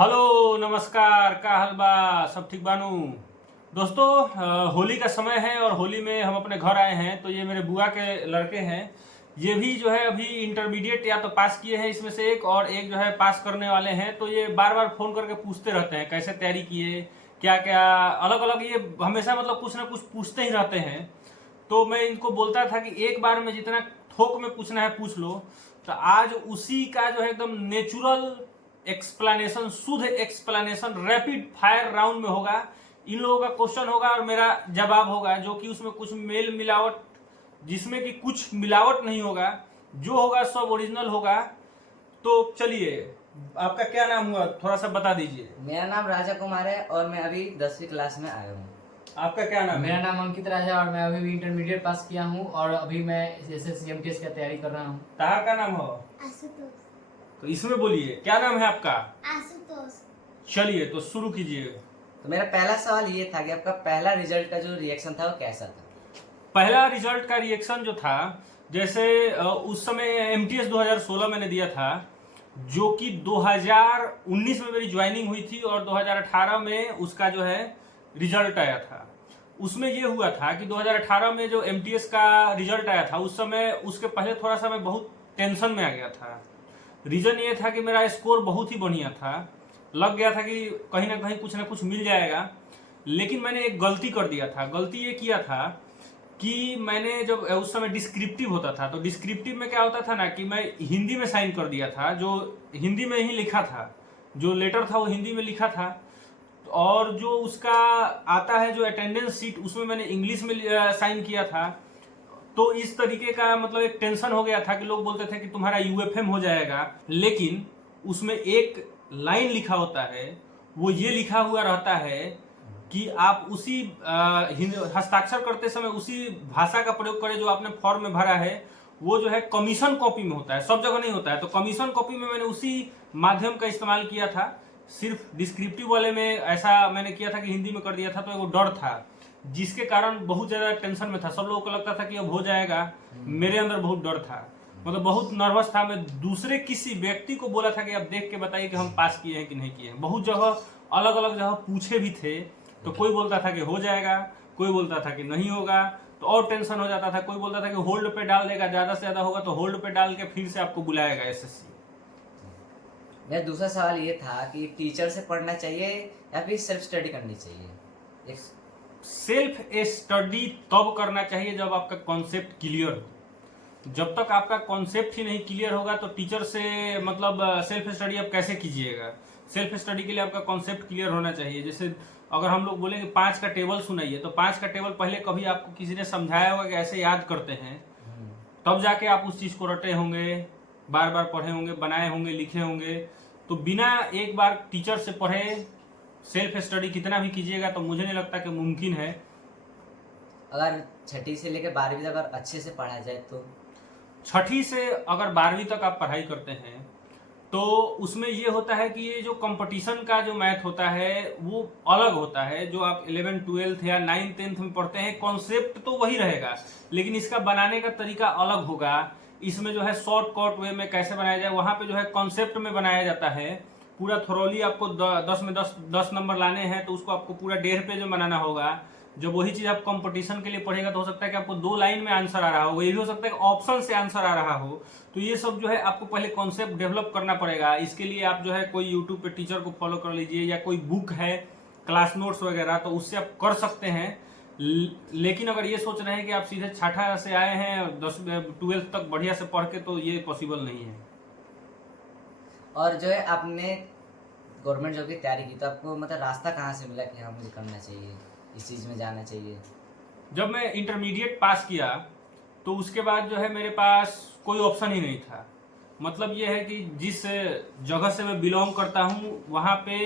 Hello नमस्कार, का हाल बा? सब ठीक बानू दोस्तों। होली का समय है और होली में हम अपने घर आए हैं। तो ये मेरे बुआ के लड़के हैं। ये भी जो है अभी इंटरमीडिएट या तो पास किए हैं इसमें से एक, और एक जो है पास करने वाले हैं। तो ये बार बार फोन करके पूछते रहते हैं कैसे तैयारी किए, क्या क्या अलग अलग, ये हमेशा मतलब कुछ ना कुछ पूछते ही रहते हैं। तो मैं इनको बोलता था कि एक बार में जितना थोक में पूछना है पूछ लो। तो आज उसी का जो है एकदम नेचुरल एक्सप्लेनेशन, शुद्ध एक्सप्लेनेशन रैपिड फायर राउंड में होगा। इन लोगों का क्वेश्चन होगा और मेरा जवाब होगा, जो कि उसमें कुछ मेल मिलावट, जिसमें कि कुछ मिलावट नहीं होगा, जो होगा सब ओरिजिनल होगा। तो चलिए, आपका क्या नाम हुआ, थोड़ा सा बता दीजिए। मेरा नाम राजा कुमार है और मैं अभी 10वीं क्लास में आया हूँ। आपका क्या नाम है? मेरा नाम अंकित राज है और मैं अभी भी इंटरमीडिएट पास किया हूँ और अभी मैं एसएससी एमटीएस की तैयारी कर रहा हूँ। ताहा का नाम हो? आशुतोष। तो इसमें बोलिए क्या नाम है आपका? आशुतोष। चलिए तो शुरू कीजिए। तो मेरा पहला सवाल ये था कि आपका पहला रिजल्ट का जो रिएक्शन था वो कैसा था? पहला रिजल्ट का रिएक्शन जो था, जैसे उस समय एमटीएस 2016 मैंने दिया था, जो कि 2019 में मेरी ज्वाइनिंग हुई थी और 2018 में उसका जो है रिजल्ट आया था। उसमें ये हुआ था कि 2018 में जो एमटीएस का रिजल्ट आया था, उस समय उसके पहले थोड़ा सा मैं बहुत टेंशन में आ गया था। रीजन ये था कि मेरा स्कोर बहुत ही बढ़िया था, लग गया था कि कहीं ना कुछ मिल जाएगा। लेकिन मैंने एक गलती कर दिया था। गलती ये किया था कि मैंने जब उस समय डिस्क्रिप्टिव होता था, तो डिस्क्रिप्टिव में क्या होता था ना कि मैं हिंदी में साइन कर दिया था, जो हिंदी में ही लिखा था, जो लेटर था वो हिंदी में लिखा था। और जो उसका आता है जो अटेंडेंस सीट, उसमें मैंने इंग्लिश में साइन किया था। तो इस तरीके का मतलब एक टेंशन हो गया था कि लोग बोलते थे कि तुम्हारा यूएफएम हो जाएगा। लेकिन उसमें एक लाइन लिखा होता है, वो ये लिखा हुआ रहता है कि आप उसी हस्ताक्षर करते समय उसी भाषा का प्रयोग करें जो आपने फॉर्म में भरा है। वो जो है कमीशन कॉपी में होता है, सब जगह नहीं होता है। तो कमीशन कॉपी में मैंने उसी माध्यम का इस्तेमाल किया था। सिर्फ डिस्क्रिप्टिव वाले में ऐसा मैंने किया था कि हिंदी में कर दिया था, तो वो डर था, जिसके कारण बहुत ज्यादा टेंशन में था। सब लोगों को लगता था कि अब हो जाएगा, मेरे अंदर बहुत डर था, मतलब बहुत नर्वस था। मैं दूसरे किसी व्यक्ति को बोला था कि आप देख के बताइए कि हम पास किए हैं कि नहीं किए हैं। बहुत जगह अलग अलग जगह पूछे भी थे, तो कोई बोलता था कि हो जाएगा, कोई बोलता था कि नहीं होगा, तो और टेंशन हो जाता था। कोई बोलता था कि होल्ड पे डाल देगा, ज्यादा से ज्यादा होगा तो होल्ड पे डाल के फिर से आपको बुलाएगा एसएससी। मेरा दूसरा सवाल ये था कि टीचर से पढ़ना चाहिए या फिर सेल्फ स्टडी करनी चाहिए? सेल्फ स्टडी तब करना चाहिए जब आपका कॉन्सेप्ट क्लियर हो। जब तक आपका कॉन्सेप्ट ही नहीं क्लियर होगा तो टीचर से मतलब सेल्फ स्टडी आप कैसे कीजिएगा? सेल्फ स्टडी के लिए आपका कॉन्सेप्ट क्लियर होना चाहिए। जैसे अगर हम लोग बोलेंगे 5 का टेबल सुनाइए, तो 5 का टेबल पहले कभी आपको किसी ने समझाया होगा कि ऐसे याद करते हैं, तब जाके आप उस चीज को रटे होंगे, बार बार पढ़े होंगे, बनाए होंगे, लिखे होंगे। तो बिना एक बार टीचर से पढ़े सेल्फ स्टडी कितना भी कीजिएगा तो मुझे नहीं लगता कि मुमकिन है। अगर 6ठी से लेकर 12वीं तक अगर अच्छे से पढ़ा जाए तो? 6ठी से अगर 12वीं तक आप पढ़ाई करते हैं तो उसमें ये होता है कि ये जो कंपटीशन का जो मैथ होता है वो अलग होता है। जो आप 11th 12th या 9th 10th में पढ़ते हैं, कॉन्सेप्ट तो वही रहेगा, लेकिन इसका बनाने का तरीका अलग होगा। इसमें जो है शॉर्टकट वे में कैसे बनाया जाए, वहां पे जो है कॉन्सेप्ट में बनाया जाता है। पूरा थोरोली आपको 10 में 10 नंबर लाने हैं, तो उसको आपको पूरा 1.5 पेज में बनाना होगा। जब वही चीज आप कंपटीशन के लिए पढ़ेगा तो हो सकता है कि आपको 2 लाइन में आंसर आ रहा हो, ये भी हो सकता है कि ऑप्शन से आंसर आ रहा हो। तो ये सब जो है आपको पहले कॉन्सेप्ट डेवलप करना पड़ेगा। इसके लिए आप जो है कोई यूट्यूब पे टीचर को फॉलो कर लीजिए, या कोई बुक है क्लास नोट्स वगैरह, तो उससे आप कर सकते हैं। लेकिन अगर ये सोच रहे हैं कि आप सीधे 6ठा से आए हैं 10 12th तक बढ़िया से पढ़ के, तो ये पॉसिबल नहीं है। और जो है आपने गवर्नमेंट जॉब की तैयारी की, तो आपको मतलब रास्ता कहाँ से मिला कि हाँ मुझे करना चाहिए, इस चीज़ में जाना चाहिए? जब मैं इंटरमीडिएट पास किया तो उसके बाद जो है मेरे पास कोई ऑप्शन ही नहीं था। मतलब ये है कि जिस जगह से मैं बिलोंग करता हूँ वहाँ पे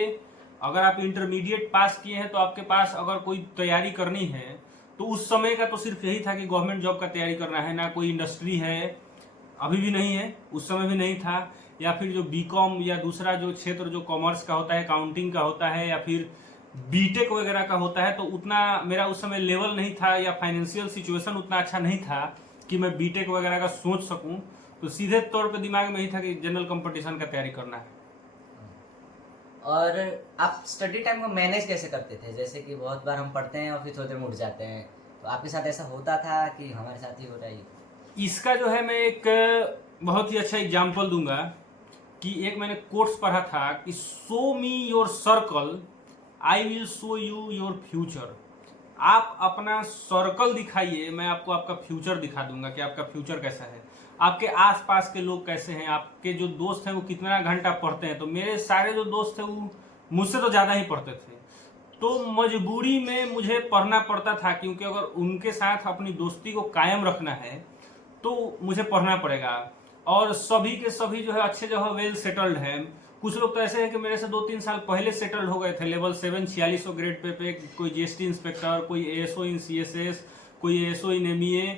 अगर आप इंटरमीडिएट पास किए हैं तो आपके पास अगर कोई तैयारी करनी है तो उस समय का तो सिर्फ यही था कि गवर्नमेंट जॉब का तैयारी करना है। ना कोई इंडस्ट्री है, अभी भी नहीं है, उस समय भी नहीं था। या फिर जो बीकॉम या दूसरा जो क्षेत्र जो कॉमर्स का होता है, अकाउंटिंग का होता है, या फिर बीटेक वगैरह का होता है, तो उतना मेरा उस समय लेवल नहीं था या फाइनेंशियल सिचुएशन उतना अच्छा नहीं था कि मैं बीटेक वगैरह का सोच सकूं। तो सीधे तौर पे दिमाग में ही था कि जनरल कंपटीशन का तैयारी करना है। और आप स्टडी टाइम को मैनेज कैसे करते थे? जैसे कि बहुत बार हम पढ़ते हैं और फिर थोड़ी देर में उठ जाते हैं, तो आपके साथ ऐसा होता था कि हमारे साथ ही हो रहा है? इसका जो है मैं एक बहुत ही अच्छा एग्जाम्पल दूंगा कि एक मैंने कोट्स पढ़ा था कि show me your circle, I will show you your future. आप अपना सर्कल दिखाइए, मैं आपको आपका फ्यूचर दिखा दूंगा कि आपका फ्यूचर कैसा है, आपके आसपास के लोग कैसे हैं, आपके जो दोस्त हैं वो कितना घंटा पढ़ते हैं। तो मेरे सारे जो दोस्त थे वो मुझसे तो ज़्यादा ही पढ़ते थे, तो मजबूरी में मुझे पढ़ना पड़ता था, क्योंकि अगर उनके साथ अपनी दोस्ती को कायम रखना है तो मुझे पढ़ना पड़ेगा। और सभी के सभी जो है अच्छे जो है वेल सेटल्ड हैं। कुछ लोग तो ऐसे हैं कि मेरे से 2-3 साल पहले सेटल्ड हो गए थे, लेवल 7 4600 ग्रेड पे कोई जीएसटी इंस्पेक्टर, कोई एएसओ इन सीएसएस, कोई एएसओ इन एमईए।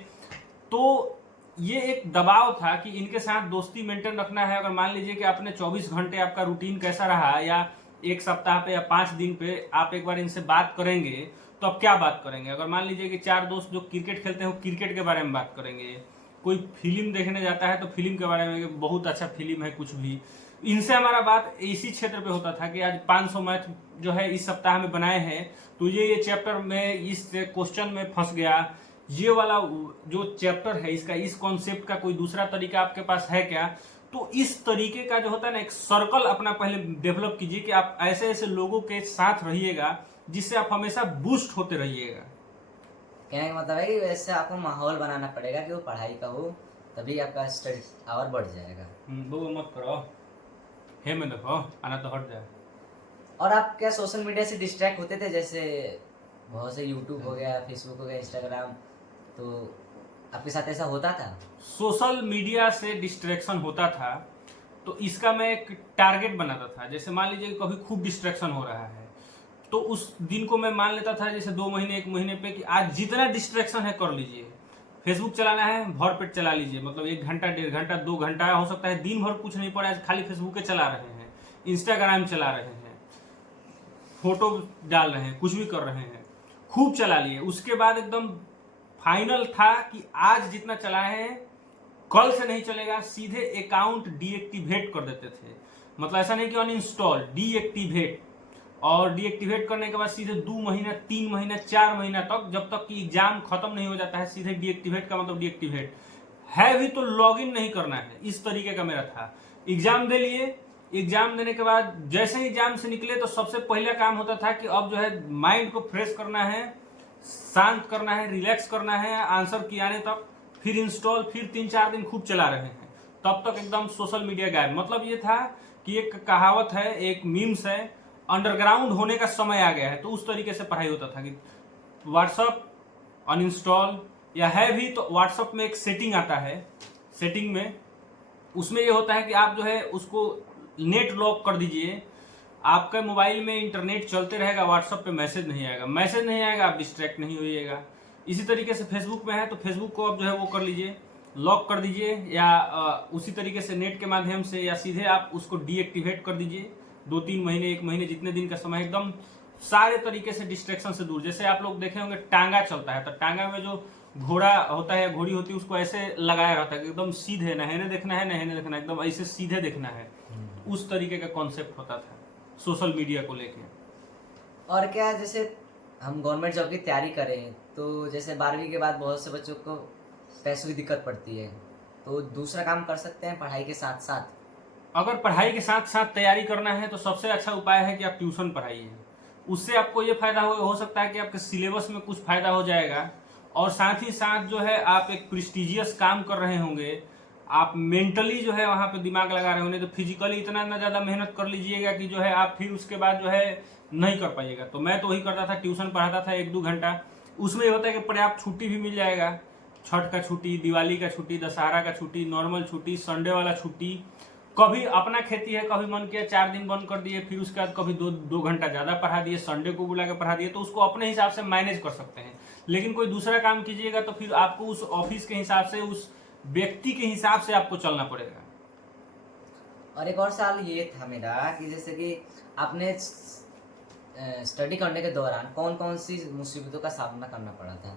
तो ये एक दबाव था कि इनके साथ दोस्ती मेंटेन रखना है। अगर मान लीजिए कि आपने 24 घंटे आपका रूटीन कैसा रहा, या एक सप्ताह पे या 5 दिन पे आप एक बार इनसे बात करेंगे, तो आप क्या बात करेंगे? अगर मान लीजिए कि 4 दोस्त जो क्रिकेट खेलते हैं वो क्रिकेट के बारे में बात करेंगे, कोई फिल्म देखने जाता है तो फिल्म के बारे में, बहुत अच्छा फिल्म है कुछ भी, इनसे हमारा बात इसी क्षेत्र पे होता था कि आज 500 मैथ जो है इस सप्ताह में बनाए हैं, तो ये चैप्टर में इस क्वेश्चन में फंस गया, ये वाला जो चैप्टर है इसका इस कॉन्सेप्ट का कोई दूसरा तरीका आपके पास है क्या? तो इस तरीके का जो होता है ना, एक सर्कल अपना पहले डेवलप कीजिए कि आप ऐसे ऐसे लोगों के साथ रहिएगा जिससे आप हमेशा बूस्ट होते रहिएगा। कहने का मतलब है कि वैसे आपको माहौल बनाना पड़ेगा कि वो पढ़ाई का हो, तभी आपका स्टडी आवर बढ़ जाएगा। वो मत करो, हे में देखो आना तो हट जाए। और आप क्या सोशल मीडिया से डिस्ट्रैक्ट होते थे? जैसे बहुत से यूट्यूब हो गया, फेसबुक हो गया, इंस्टाग्राम, तो आपके साथ ऐसा होता था? सोशल मीडिया से डिस्ट्रैक्शन होता था तो इसका मैं एक टारगेट बनाता था। जैसे मान लीजिए कि कभी खूब डिस्ट्रैक्शन हो रहा है तो उस दिन को मैं मान लेता था जैसे 2 महीने 1 महीने पे कि आज जितना डिस्ट्रैक्शन है कर लीजिए। फेसबुक चलाना है भरपेट चला लीजिए, मतलब 1 घंटा 1.5 घंटा 2 घंटा, हो सकता है दिन भर कुछ नहीं पड़े, आज खाली फेसबुक के चला रहे हैं, इंस्टाग्राम चला रहे हैं, फोटो डाल रहे हैं, कुछ भी कर रहे हैं, खूब चला लिए। उसके बाद एकदम फाइनल था कि आज जितना चलाए हैं कल से नहीं चलेगा, सीधे अकाउंट डीएक्टिवेट कर देते थे। मतलब ऐसा नहीं कि अनइंस्टॉल, डीएक्टिवेट। और डीएक्टिवेट करने के बाद सीधे 2 महीना 3 महीना 4 महीना तक, जब तक कि एग्जाम खत्म नहीं हो जाता है, सीधे डीएक्टिवेट का मतलब डीएक्टिवेट है भी तो लॉगिन नहीं करना है, इस तरीके का मेरा था। एग्जाम दे लिए, एग्जाम देने के बाद जैसे ही एग्जाम से निकले तो सबसे पहला काम होता था कि अब जो है माइंड को फ्रेश करना है, शांत करना है, रिलैक्स करना है आंसर की आने तक, फिर इंस्टॉल, फिर 3-4 दिन खूब चला रहे हैं, तब तक एकदम सोशल मीडिया गायब। मतलब ये था कि एक कहावत है, एक मीम्स है, अंडरग्राउंड होने का समय आ गया है। तो उस तरीके से पढ़ाई होता था कि व्हाट्सअप अनइंस्टॉल, या है भी तो व्हाट्सअप में एक सेटिंग आता है, सेटिंग में उसमें ये होता है कि आप जो है उसको नेट लॉक कर दीजिए, आपके मोबाइल में इंटरनेट चलते रहेगा, व्हाट्सअप पे मैसेज नहीं आएगा, मैसेज नहीं आएगा, आप डिस्ट्रैक्ट नहीं होइएगा। इसी तरीके से फेसबुक में है तो फेसबुक को आप जो है वो कर लीजिए, लॉक कर दीजिए, या उसी तरीके से नेट के माध्यम से, या सीधे आप उसको डीएक्टिवेट कर दीजिए। 2-3 महीने 1 महीने जितने दिन का समय, एकदम सारे तरीके से डिस्ट्रैक्शन से दूर। जैसे आप लोग देखे होंगे टांगा चलता है तो टांगा में जो घोड़ा होता है, घोड़ी होती है, उसको ऐसे लगाया रहता है एकदम सीधे, नहने देखना है, नहने देखना है, एकदम ऐसे सीधे देखना है। उस तरीके का कॉन्सेप्ट होता था सोशल मीडिया को लेके। और क्या, जैसे हम गवर्नमेंट जॉब की तैयारी करें तो जैसे 12वीं के बाद बहुत से बच्चों को पैसों की दिक्कत पड़ती है, तो दूसरा काम कर सकते हैं पढ़ाई के साथ साथ? अगर पढ़ाई के साथ साथ तैयारी करना है तो सबसे अच्छा उपाय है कि आप ट्यूशन पढ़ाइए। उससे आपको ये फायदा हो सकता है कि आपके सिलेबस में कुछ फायदा हो जाएगा, और साथ ही साथ जो है आप एक प्रेस्टिजियस काम कर रहे होंगे, आप मेंटली जो है वहाँ पे दिमाग लगा रहे होंगे, तो फिजिकली इतना ना ज़्यादा मेहनत कर लीजिएगा कि जो है आप फिर उसके बाद जो है नहीं कर पाइएगा। तो मैं तो वही करता था, ट्यूशन पढ़ाता था 1-2 घंटा। उसमें ये होता है कि पर्याप्त छुट्टी भी मिल जाएगा, छठ का छुट्टी, दिवाली का छुट्टी, दशहरा का छुट्टी, नॉर्मल छुट्टी, संडे वाला छुट्टी। कभी अपना खेती है, कभी मन किया 4 दिन बंद कर दिए, फिर उसके बाद कभी 2 घंटा ज़्यादा पढ़ा दिए, संडे को बुला के पढ़ा दिए, तो उसको अपने हिसाब से मैनेज कर सकते हैं। लेकिन कोई दूसरा काम कीजिएगा तो फिर आपको उस ऑफिस के हिसाब से, उस व्यक्ति के हिसाब से आपको चलना पड़ेगा। और एक और सवाल ये था मेरा कि जैसे कि आपने स्टडी करने के दौरान कौन कौन सी मुसीबतों का सामना करना पड़ा था?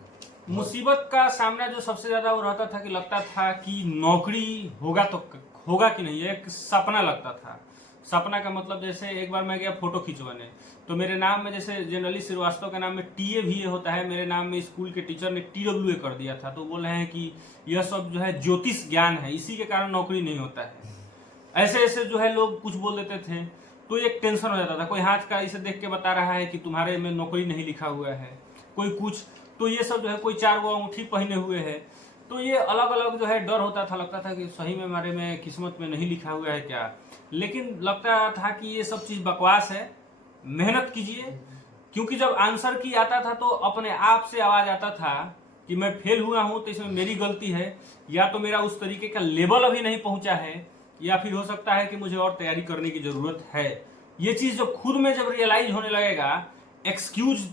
मुसीबत का सामना जो सबसे ज़्यादा वो रहता था कि लगता था कि नौकरी होगा तो होगा कि नहीं, एक सपना लगता था। सपना का मतलब जैसे एक बार मैं गया फोटो खिंचवाने, तो मेरे नाम में जैसे जनरली श्रीवास्तव के नाम में टीए भी होता है, मेरे नाम में स्कूल के टीचर ने TWA कर दिया था। तो बोल रहे हैं कि यह सब जो है ज्योतिष ज्ञान है, इसी के कारण नौकरी नहीं होता है। ऐसे ऐसे जो है लोग कुछ बोल देते थे, तो एक टेंशन हो जाता था। कोई हाथ का इसे देख के बता रहा है कि तुम्हारे में नौकरी नहीं लिखा हुआ है, कोई कुछ, तो ये सब जो है कोई 4 गो अंगूठी पहने हुए है, तो ये अलग अलग जो है डर होता था। लगता था कि सही में हमारे में किस्मत में नहीं लिखा हुआ है क्या, लेकिन लगता था कि ये सब चीज़ बकवास है, मेहनत कीजिए। क्योंकि जब आंसर की आता था तो अपने आप से आवाज़ आता था कि मैं फेल हुआ हूँ तो इसमें मेरी गलती है, या तो मेरा उस तरीके का लेवल अभी नहीं पहुँचा है, या फिर हो सकता है कि मुझे और तैयारी करने की ज़रूरत है। ये चीज़ जब खुद में जब रियलाइज होने लगेगा, एक्सक्यूज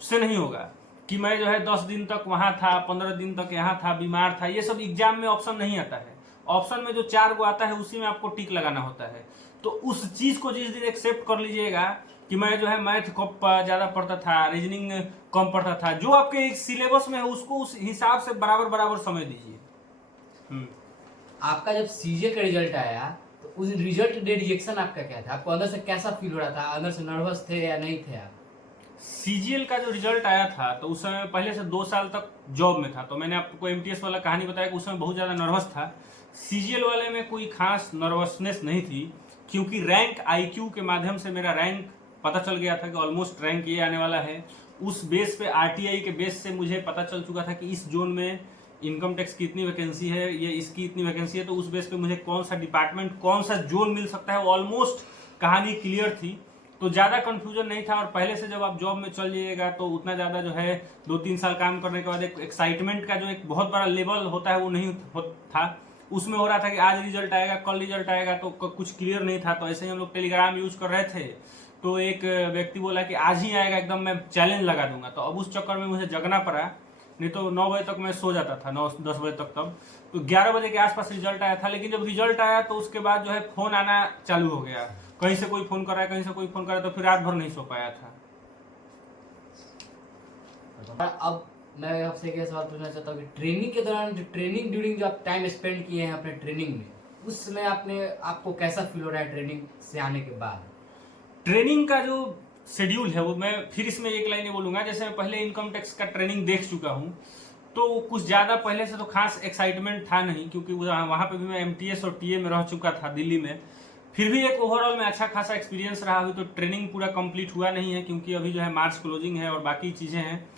से नहीं होगा कि मैं जो है 10 दिन तक वहाँ था, 15 दिन तक यहाँ था, बीमार था, ये सब एग्जाम में ऑप्शन नहीं आता है। ऑप्शन में जो 4 गो आता है उसी में आपको टिक लगाना होता है। तो उस चीज़ को जिस दिन एक्सेप्ट कर लीजिएगा कि मैं जो है मैथ को ज़्यादा पढ़ता था, रीजनिंग कम पढ़ता था, जो आपके एक सिलेबस में है उसको उस हिसाब से बराबर बराबर समझ दीजिए। आपका जब सीजे का रिजल्ट आया तो उस रिजल्ट डे रिएक्शन आपका क्या था? आपको अंदर से कैसा फील हो रहा था? अंदर से नर्वस थे या नहीं थे आप? CGL का जो रिजल्ट आया था तो उस समय पहले से 2 साल तक जॉब में था, तो मैंने आपको MTS वाला कहानी बताया कि उस समय बहुत ज़्यादा नर्वस था। CGL वाले में कोई खास नर्वसनेस नहीं थी, क्योंकि रैंक IQ के माध्यम से मेरा रैंक पता चल गया था कि ऑलमोस्ट रैंक ये आने वाला है। उस बेस पे RTI के बेस से मुझे पता चल चुका था कि इस जोन में इनकम टैक्स की इतनी वैकेंसी है, ये इसकी इतनी वैकेंसी है, तो उस बेस पे मुझे कौन सा डिपार्टमेंट, कौन सा जोन मिल सकता है, ऑलमोस्ट कहानी क्लियर थी। तो ज़्यादा कन्फ्यूजन नहीं था। और पहले से जब आप जॉब में चल जाइएगा तो उतना ज़्यादा जो है 2-3 साल काम करने के बाद एक एक्साइटमेंट का जो एक बहुत बड़ा लेवल होता है वो नहीं था। उसमें हो रहा था कि आज रिजल्ट आएगा, कल रिजल्ट आएगा, तो कुछ क्लियर नहीं था। तो ऐसे ही हम लोग टेलीग्राम यूज़ कर रहे थे, तो एक व्यक्ति बोला कि आज ही आएगा, एकदम मैं चैलेंज लगा दूंगा। तो अब उस चक्कर में मुझे जगना पड़ा, नहीं तो 9 बजे तक मैं सो जाता था, 9-10 बजे तक। तब तो 11 बजे के आसपास रिजल्ट आया था। लेकिन जब रिजल्ट आया तो उसके बाद जो है फ़ोन आना चालू हो गया, कहीं से कोई फ़ोन कर रहा है, कहीं से कोई फ़ोन कर रहा है, तो फिर रात भर नहीं सो पाया था। और अब मैं आपसे एक सवाल पूछना चाहता हूँ कि ट्रेनिंग के दौरान, जो ट्रेनिंग ड्यूरिंग जो आप टाइम स्पेंड किए हैं अपने ट्रेनिंग में, उस समय आपको कैसा फील हो रहा है ट्रेनिंग से आने के बाद? ट्रेनिंग का जो शेड्यूल है वो मैं फिर इसमें एक लाइन बोलूँगा। जैसे मैं पहले इनकम टैक्स का ट्रेनिंग देख चुका हूँ, तो कुछ ज़्यादा पहले से तो खास एक्साइटमेंट था नहीं, क्योंकि वहाँ पे भी मैं MTS और TA में रह चुका था दिल्ली में। फिर भी एक ओवरऑल में अच्छा खासा एक्सपीरियंस रहा। अभी तो ट्रेनिंग पूरा कंप्लीट हुआ नहीं है, क्योंकि अभी जो है मार्च क्लोजिंग है और बाकी चीज़ें हैं।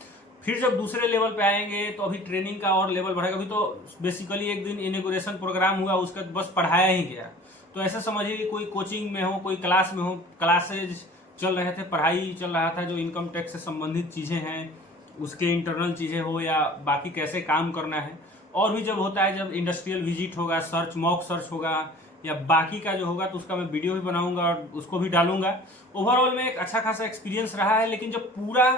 फिर जब दूसरे लेवल पे आएंगे तो अभी ट्रेनिंग का और लेवल बढ़ेगा। अभी तो बेसिकली एक दिन इनॉग्रेशन प्रोग्राम हुआ, उसका बस पढ़ाया ही गया। तो ऐसा समझिए कि कोई कोचिंग में हो, कोई क्लास में हो, क्लासेज चल रहे थे, पढ़ाई चल रहा था, जो इनकम टैक्स से संबंधित चीज़ें हैं, उसके इंटरनल चीज़ें हो या बाकी कैसे काम करना है। और भी जब होता है, जब इंडस्ट्रियल विजिट होगा, सर्च, मॉक सर्च होगा या बाकी का जो होगा, तो उसका मैं वीडियो भी बनाऊंगा और उसको भी डालूंगा। ओवरऑल में एक अच्छा खासा एक्सपीरियंस रहा है। लेकिन जब पूरा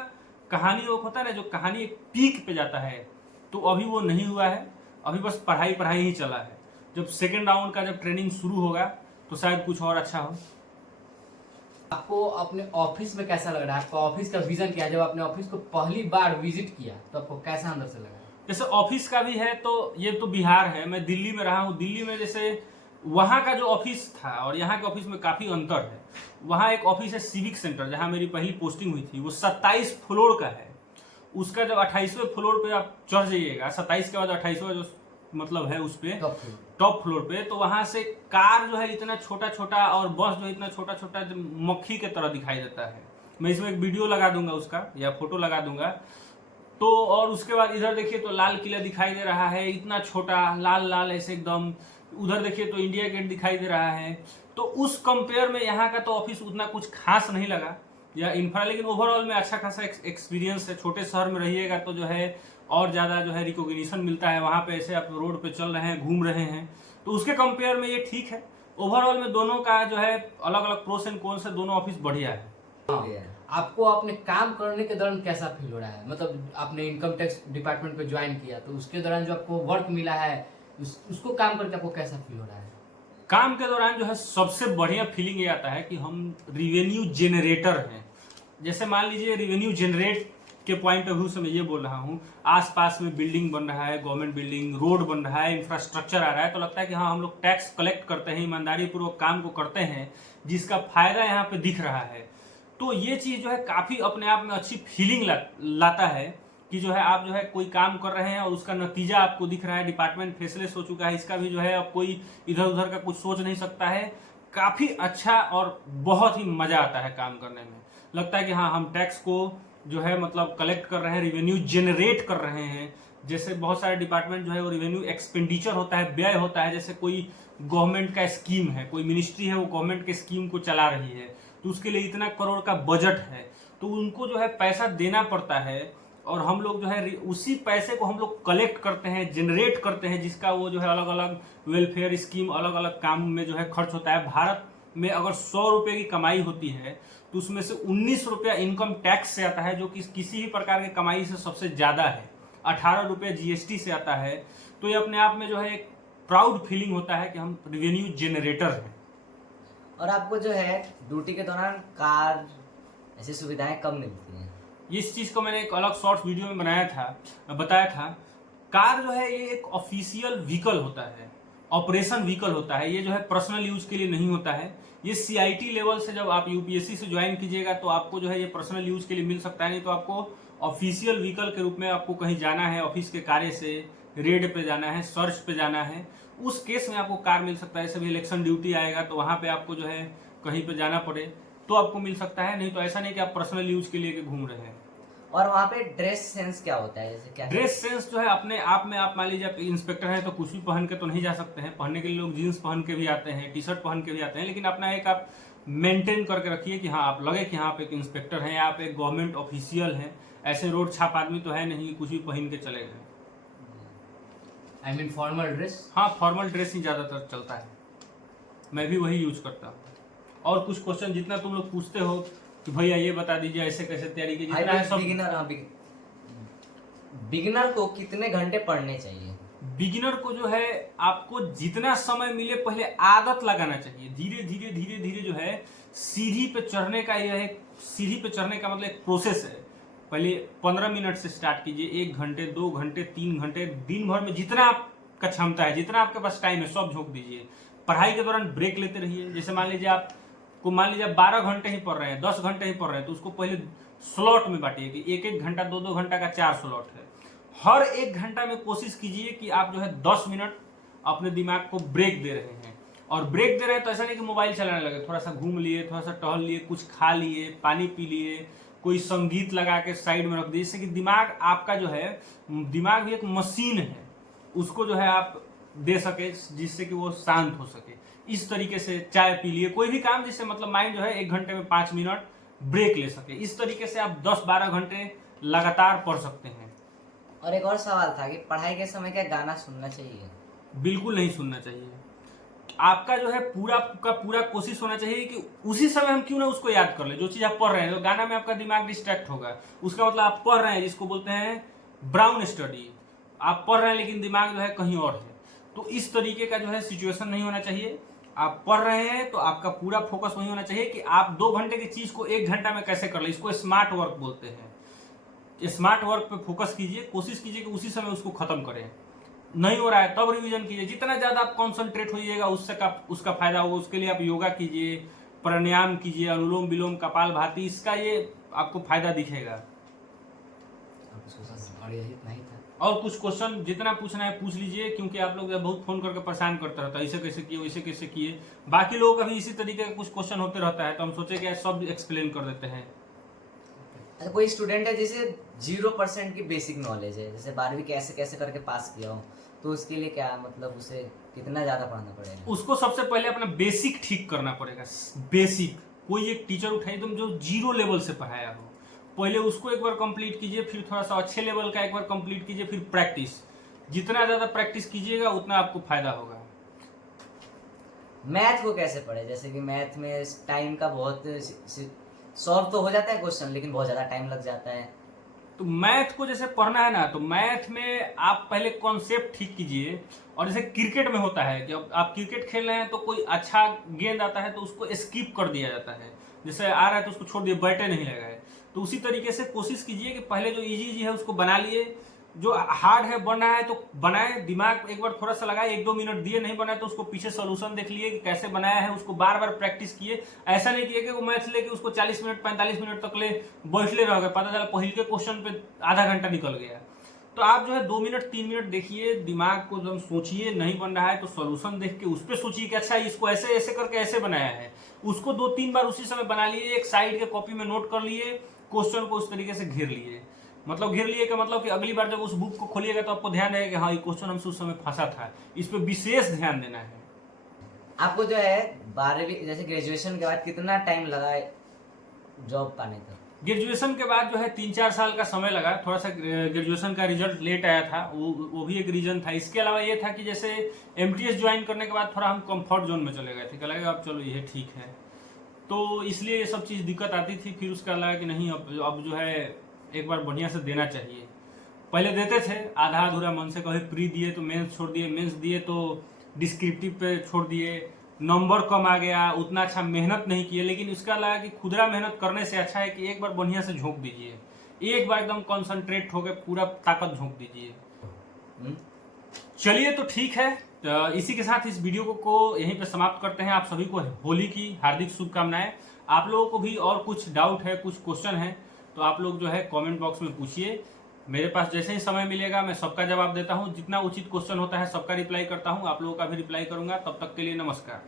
कहानी वो होता है ना, जो कहानी एक पीक पे जाता है, तो अभी वो नहीं हुआ है। अभी बस पढ़ाई पढ़ाई ही चला है। जब सेकेंड राउंड का जब ट्रेनिंग शुरू होगा तो शायद कुछ और अच्छा हो। आपको अपने ऑफिस में कैसा लग रहा है? आपका ऑफिस का विजन क्या है? जब आपने ऑफिस को पहली बार विजिट किया तो आपको कैसा अंदर से लगा? जैसे ऑफिस का भी है, तो ये तो बिहार है, मैं दिल्ली में रहा हूँ। दिल्ली में जैसे वहाँ का जो ऑफिस था और यहाँ के ऑफिस में काफ़ी अंतर है। वहाँ एक ऑफिस है सिविक सेंटर, जहाँ मेरी पहली पोस्टिंग हुई थी, वो 27 फ्लोर का है। उसका जब 28वें फ्लोर पे आप चढ़ जाइएगा, 27 के बाद 28वां जो मतलब है उस पर टॉप फ्लोर पे, तो वहाँ से कार जो है इतना छोटा छोटा और बस जो है इतना छोटा छोटा मक्खी के तरह दिखाई देता है। मैं इसमें एक वीडियो लगा दूंगा उसका या फोटो लगा दूंगा। तो और उसके बाद इधर देखिए तो लाल किला दिखाई दे रहा है, इतना छोटा लाल लाल ऐसे एकदम। उधर देखिए तो इंडिया गेट दिखाई दे रहा है। तो उस कंपेयर में यहाँ का तो ऑफिस उतना कुछ खास नहीं लगा या इंफ्रा, लेकिन ओवरऑल में अच्छा खासा एक्सपीरियंस है। छोटे शहर में रहिएगा तो जो है और ज़्यादा जो है रिकॉग्निशन मिलता है। वहाँ पे ऐसे आप रोड पे चल रहे हैं, घूम रहे हैं, तो उसके कंपेयर में ये ठीक है। ओवरऑल में दोनों का जो है अलग अलग प्रोस एंड कॉन्स है, दोनों ऑफिस बढ़िया है। आपको अपने काम करने के दौरान कैसा फील हो रहा है? मतलब आपने इनकम टैक्स डिपार्टमेंट पे ज्वाइन किया तो उसके दौरान जो आपको वर्क मिला है उसको काम करके आपको कैसा फील हो रहा है? काम के दौरान जो है सबसे बढ़िया फीलिंग ये आता है कि हम रिवेन्यू जेनरेटर हैं। जैसे मान लीजिए रिवेन्यू जनरेट के पॉइंट ऑफ व्यू से मैं ये बोल रहा हूँ, आसपास में बिल्डिंग बन रहा है, गवर्नमेंट बिल्डिंग, रोड बन रहा है, इंफ्रास्ट्रक्चर आ रहा है, तो लगता है कि हाँ हम लोग टैक्स कलेक्ट करते हैं, ईमानदारी पूर्वक काम को करते हैं, जिसका फायदा यहाँ पे दिख रहा है। तो ये चीज़ जो है काफ़ी अपने आप में अच्छी फीलिंग लाता है कि जो है आप जो है कोई काम कर रहे हैं और उसका नतीजा आपको दिख रहा है, डिपार्टमेंट फेसलेस हो चुका है, इसका भी जो है अब कोई इधर उधर का कुछ सोच नहीं सकता है। काफ़ी अच्छा और बहुत ही मज़ा आता है काम करने में। लगता है कि हाँ हम टैक्स को जो है मतलब कलेक्ट कर रहे हैं, रेवेन्यू जनरेट कर रहे हैं। जैसे बहुत सारे डिपार्टमेंट जो है वो रेवेन्यू एक्सपेंडिचर होता है, व्यय होता है, जैसे कोई गवर्नमेंट का स्कीम है, कोई मिनिस्ट्री है वो गवर्नमेंट के स्कीम को चला रही है, तो उसके लिए इतना करोड़ का बजट है, तो उनको जो है पैसा देना पड़ता है और हम लोग जो है उसी पैसे को हम लोग कलेक्ट करते हैं, जनरेट करते हैं, जिसका वो जो है अलग अलग वेलफेयर स्कीम, अलग अलग काम में जो है खर्च होता है। भारत में अगर 100 रुपये की कमाई होती है तो उसमें से 19 रुपया इनकम टैक्स से आता है, जो कि किसी भी प्रकार की कमाई से सबसे ज़्यादा है। 18 रुपये जीएसटी से आता है। तो ये अपने आप में जो है एक प्राउड फीलिंग होता है कि हम रेवेन्यू जनरेटर हैं। और आपको जो है ड्यूटी के दौरान कार ऐसी सुविधाएं कब मिलती हैं? इस चीज़ को मैंने एक अलग शॉर्ट्स वीडियो में बताया था। कार जो है ये एक ऑफिशियल व्हीकल होता है, ऑपरेशन व्हीकल होता है। ये जो है पर्सनल यूज के लिए नहीं होता है। ये सीआईटी लेवल से जब आप यूपीएससी से ज्वाइन कीजिएगा तो आपको जो है ये पर्सनल यूज के लिए मिल सकता है, नहीं तो आपको ऑफिशियल व्हीकल के रूप में आपको कहीं जाना है, ऑफिस के कार्य से, रेड पे जाना है, सर्च पे जाना है, उस केस में आपको कार मिल सकता है। जैसे भी इलेक्शन ड्यूटी आएगा तो वहाँ पे आपको जो है कहीं पे जाना पड़े तो आपको मिल सकता है, नहीं तो ऐसा नहीं कि आप पर्सनल यूज के लिए घूम रहे हैं। और वहाँ पे ड्रेस सेंस क्या होता है? जैसे क्या ड्रेस सेंस जो है अपने आप में, आप मान लीजिए आप इंस्पेक्टर हैं तो कुछ भी पहन के तो नहीं जा सकते हैं। पहनने के लिए लोग जीन्स पहन के भी आते हैं, टी शर्ट पहन के भी आते हैं, लेकिन अपना एक आप मेंटेन करके रखिए कि हाँ आप लगे कि हाँ आप एक इंस्पेक्टर हैं, आप एक गवर्नमेंट ऑफिशियल हैं। ऐसे रोड छाप आदमी तो है नहीं कुछ भी पहन के चले गए। I mean formal dress. हाँ फॉर्मल ड्रेस ही ज़्यादातर चलता है, मैं भी वही यूज करता हूँ। और कुछ क्वेश्चन जितना तुम लोग पूछते हो कि भैया ये बता दीजिए ऐसे कैसे तैयारी की, जितना है सब। बिगिनर को कितने घंटे पढ़ने चाहिए? बिगिनर को जो है आपको जितना समय मिले पहले आदत लगाना चाहिए। धीरे धीरे धीरे धीरे जो है सीढ़ी पे चढ़ने का, यह एक सीढ़ी पे चढ़ने का मतलब एक प्रोसेस है। पहले 15 मिनट से स्टार्ट कीजिए, 1 घंटे 2 घंटे 3 घंटे, दिन भर में जितना आपका क्षमता है, जितना आपके पास टाइम है सब झोंक दीजिए। पढ़ाई के दौरान ब्रेक लेते रहिए। जैसे मान लीजिए आप 12 घंटे ही पढ़ रहे हैं, 10 घंटे ही पढ़ रहे हैं, तो उसको पहले स्लॉट में बांटिए कि 1-1 घंटा 2-2 घंटा का 4 स्लॉट है। हर 1 घंटा में कोशिश कीजिए कि आप जो है 10 मिनट अपने दिमाग को ब्रेक दे रहे हैं। और ब्रेक दे रहे हैं तो ऐसा नहीं कि मोबाइल चलाने लगे, थोड़ा सा घूम लिए, थोड़ा सा टहल लिए, कुछ खा लिए, पानी पी लिए, कोई संगीत लगा के साइड में रख दिए, जिससे कि दिमाग आपका जो है, दिमाग भी एक मशीन है, उसको जो है आप दे सके जिससे कि वो शांत हो सके। इस तरीके से चाय पी लिए, कोई भी काम जिससे मतलब माइंड जो है 1 घंटे में 5 मिनट ब्रेक ले सके। इस तरीके से आप 10-12 घंटे लगातार पढ़ सकते हैं। और एक और सवाल था कि पढ़ाई के समय क्या गाना सुनना चाहिए? बिल्कुल नहीं सुनना चाहिए। आपका जो है पूरा का पूरा कोशिश होना चाहिए कि उसी समय हम क्यों ना उसको याद कर ले। जो चीज़ आप पढ़ रहे हैं, तो गाना में आपका दिमाग डिस्ट्रैक्ट होगा, उसका मतलब आप पढ़ रहे हैं, जिसको बोलते हैं ब्राउन स्टडी। आप पढ़ रहे हैं लेकिन दिमाग जो है कहीं और है। तो इस तरीके का जो है सिचुएशन नहीं होना चाहिए। आप पढ़ रहे हैं तो आपका पूरा फोकस वही होना चाहिए कि आप 2 घंटे की चीज़ को 1 घंटा में कैसे कर ले। इसको स्मार्ट वर्क बोलते हैं। स्मार्ट वर्क पे फोकस कीजिए, कोशिश कीजिए कि उसी समय उसको खत्म करें। नहीं हो रहा है तब रिवीजन कीजिए। जितना ज़्यादा आप कॉन्सेंट्रेट होइएगा उसका फायदा होगा। उसके लिए आप योगा कीजिए, प्राणायाम कीजिए, अनुलोम विलोम, कपालभाति, इसका ये आपको फायदा दिखेगा। और यही इतना ही था। और कुछ क्वेश्चन जितना पूछना है पूछ लीजिए, क्योंकि आप लोग बहुत फोन करके परेशान करते रहता है, ऐसे कैसे किए वैसे कैसे किए। बाकी लोगों का भी इसी तरीके का कुछ क्वेश्चन होते रहता है, तो हम सोचे कि सब एक्सप्लेन कर देते हैं। अच्छा, कोई स्टूडेंट है जिसे 0% की बेसिक नॉलेज है, जैसे 12वीं कैसे कैसे करके पास किया हो, तो उसके लिए क्या मतलब उसे कितना ज़्यादा पढ़ना पड़ेगा? उसको सबसे पहले अपना बेसिक ठीक करना पड़ेगा। बेसिक कोई एक टीचर उठाइए तुम जो 0 लेवल से पढ़ाया हो, पहले उसको एक बार कंप्लीट कीजिए, फिर थोड़ा सा अच्छे लेवल का एक बार कंप्लीट कीजिए, फिर प्रैक्टिस। जितना ज़्यादा प्रैक्टिस कीजिएगा उतना आपको फायदा होगा। मैथ को कैसे पढ़े? जैसे कि मैथ में टाइम का बहुत सॉल्व तो हो जाता है क्वेश्चन, लेकिन बहुत ज़्यादा टाइम लग जाता है। तो मैथ को जैसे पढ़ना है ना, तो मैथ में आप पहले कॉन्सेप्ट ठीक कीजिए। और जैसे क्रिकेट में होता है कि आप क्रिकेट खेल रहे हैं तो कोई अच्छा गेंद आता है तो उसको स्किप कर दिया जाता है। जैसे आ रहा है तो उसको छोड़ दिए, बैटे नहीं लगाए। तो उसी तरीके से कोशिश कीजिए कि पहले जो इजी है उसको बना लिए, जो हार्ड है बन रहा है तो बनाए, दिमाग एक बार थोड़ा सा लगाए, 1-2 मिनट दिए, नहीं बनाए तो उसको पीछे सोल्यूशन देख लिए कि कैसे बनाया है, उसको बार बार प्रैक्टिस किए। ऐसा नहीं किए कि वो मैथ्स लेके उसको 40 मिनट 45 मिनट तक ले बैठले रह गए, पता चला पहले के क्वेश्चन पे आधा घंटा निकल गया। तो आप जो है 2 मिनट 3 मिनट देखिए, दिमाग को एकदम सोचिए, नहीं बन रहा है तो सोल्यूशन देख के उस पर सोचिए कि अच्छा इसको ऐसे ऐसे करके ऐसे बनाया है, उसको 2-3 बार उसी समय बना लिए, एक साइड के कॉपी में नोट कर लिए, क्वेश्चन को उस तरीके से घेर लिए। मतलब घेर लिए का मतलब कि अगली बार जब उस बुक को खोलिएगा तो आपको ध्यान रहेगा कि हाँ ये क्वेश्चन हमसे उस समय फंसा था, इस पर विशेष ध्यान देना है। आपको जो है 12वीं जैसे ग्रेजुएशन के बाद कितना टाइम लगा है जॉब पाने तक? ग्रेजुएशन के बाद जो है 3-4 साल का समय लगा, थोड़ा सा ग्रेजुएशन का रिजल्ट लेट आया था, वो भी एक रीजन था। इसके अलावा ये था कि जैसे एमटीएस ज्वाइन करने के बाद थोड़ा हम कंफर्ट जोन में चले गए थे, लगा अब चलो ये ठीक है, तो इसलिए ये सब चीज़ दिक्कत आती थी। फिर उसका लगा कि नहीं अब जो है एक बार बढ़िया से देना चाहिए। पहले देते थे आधा अधूरा मन से, कभी प्री दिए तो मेंस छोड़ दिए, मेंस दिए तो डिस्क्रिप्टिव पे छोड़ दिए, नंबर कम आ गया, उतना अच्छा मेहनत नहीं किए। लेकिन इसका लगा कि खुदरा मेहनत करने से अच्छा है कि एक बार बढ़िया से झोंक दीजिए, एक बार एकदम कॉन्सेंट्रेट होकर पूरा ताकत झोंक दीजिए। चलिए तो ठीक है, तो इसी के साथ इस वीडियो को यहीं पे समाप्त करते हैं। आप सभी को होली की हार्दिक शुभकामनाएं। आप लोगों को भी और कुछ डाउट है, कुछ क्वेश्चन है तो आप लोग जो है कमेंट बॉक्स में पूछिए। मेरे पास जैसे ही समय मिलेगा मैं सबका जवाब देता हूं, जितना उचित क्वेश्चन होता है सबका रिप्लाई करता हूं, आप लोगों का भी रिप्लाई करूंगा। तब तक के लिए नमस्कार।